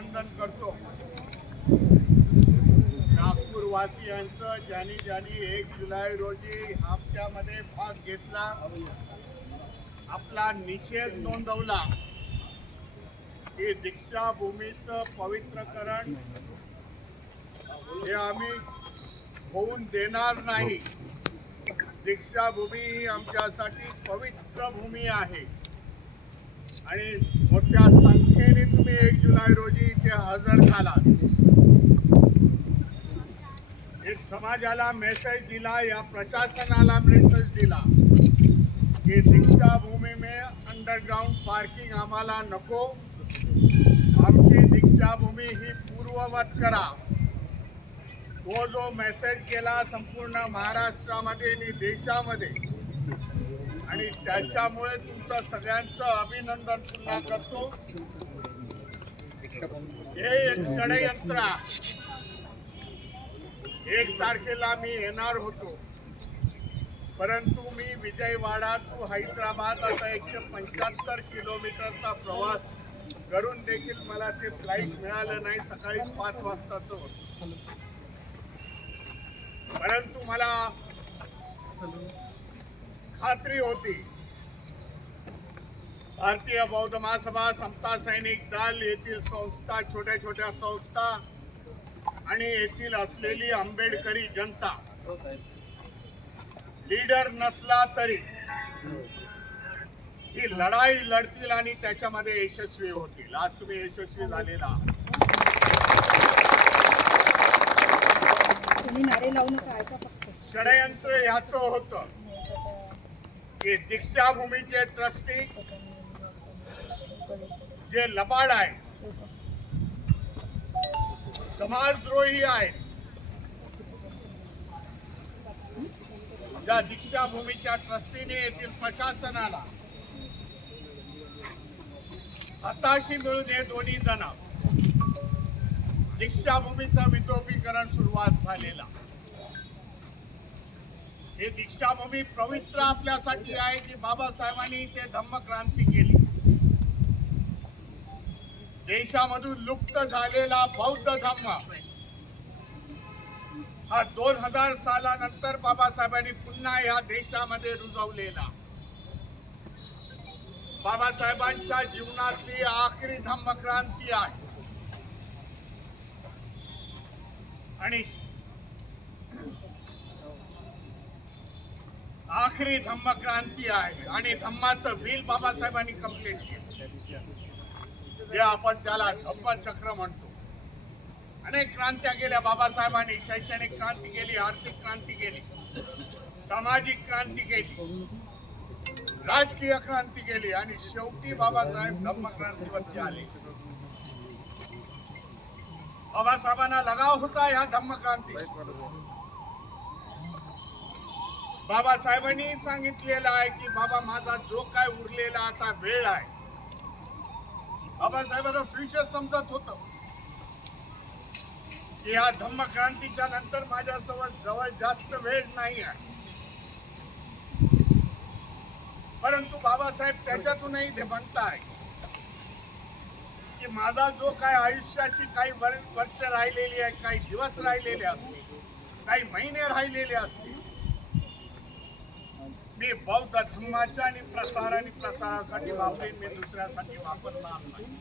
अभिनंदन करतो. नागपूरवासियांचं ज्यांनी ज्यांनी एक जुलै रोजी आमच्यामध्ये भाग घेतला आपला निषेध नोंदवला. की दीक्षाभूमीचं पवित्रकरण हे आम्ही होऊन देणार नाही. दीक्षाभूमी ही आमच्यासाठी पवित्र भूमी आहे. आणि मोठ्या संख्येने तुम्ही एक जुलै रोजी इथे हजर झाला. एक समाजाला मेसेज दिला या प्रशासनाला मेसेज दिला की दीक्षाभूमी में अंडरग्राउंड पार्किंग आम्हाला नको. आमची दीक्षाभूमी ही पूर्ववत करा. तो जो मेसेज केला संपूर्ण महाराष्ट्रामध्ये आणि देशामध्ये आणि त्याच्यामुळे तुमचं सगळ्यांचं अभिनंदन पुन्हा करतो. हे एक षडयंत्र एक तारखेला मी येणार होतो. परंतु मी विजयवाडा टू हैदराबाद असा एकशे पंच्याहत्तर किलोमीटरचा प्रवास करून देखील मला ते फ्लाईट मिळालं नाही सकाळी पाच वाजताच. होतं परंतु मला खात्री होती. भारतीय बौद्ध महासभा समता सैनिक दल येथील संस्था छोट्या छोट्या संस्था आणि येथील असलेली आंबेडकरी जनता. लीडर नसला तरी ही लढाई लढतील आणि त्याच्यामध्ये यशस्वी होतील. आज तुम्ही यशस्वी झालेला षडयंत्र ह्याचं होतं. की दीक्षाभूमीचे ट्रस्टी जे लबाड आहे समाजद्रोही आहेत ज्या दीक्षाभूमीच्या ट्रस्टीने येथील प्रशासनाला हताशी मिळून हे दोन्ही जण दीक्षाभूमीचं विद्रोपीकरण सुरुवात झालेला हे दीक्षाभूमी पवित्र आपल्यासाठी आहे की बाबासाहेबांनी ते धम्मक्रांती केली. देशामधून लुप्त झालेला बौद्ध धम्म. हा दोन हजार सालानंतर बाबासाहेबांनी पुन्हा या देशामध्ये रुजवलेला. बाबासाहेबांच्या जीवनातली आखरी धम्मक्रांती आहे. आणि आखरी धम्मक्रांती आहे. आणि धम्माचं बिल बाबासाहेबांनी कंप्लीट केलं. जे आपण त्याला धम्मचक्र म्हणतो. अनेक क्रांत्या केल्या बाबासाहेबांनी. शैक्षणिक क्रांती केली आर्थिक क्रांती केली सामाजिक क्रांती केली राजकीय क्रांती केली आणि शेवटी बाबासाहेब धम्मक्रांतीवरती आले. बाबासाहेबांना लगाव होता ह्या धम्मक्रांती. बाबासाहेबांनी सांगितलेलं आहे की बाबा माझा जो काय उरलेला आता वेळ आहे बाबासाहेबांना फ्युचर समजत होत. की या धम्मक्रांतीच्या नंतर माझ्याजवळ जवळ जास्त वेळ नाही आहे. परंतु बाबासाहेब त्याच्यातूनही ते म्हणताय की माझा जो काय आयुष्याची काही वर- वर्ष राहिलेली आहे काही दिवस राहिलेले असतील काही महिने राहिलेले असतील मी बौद्ध धर्माच्या आणि प्रसार आणि प्रसारासाठी वापरेन मी दुसऱ्यासाठी वापरणार नाही.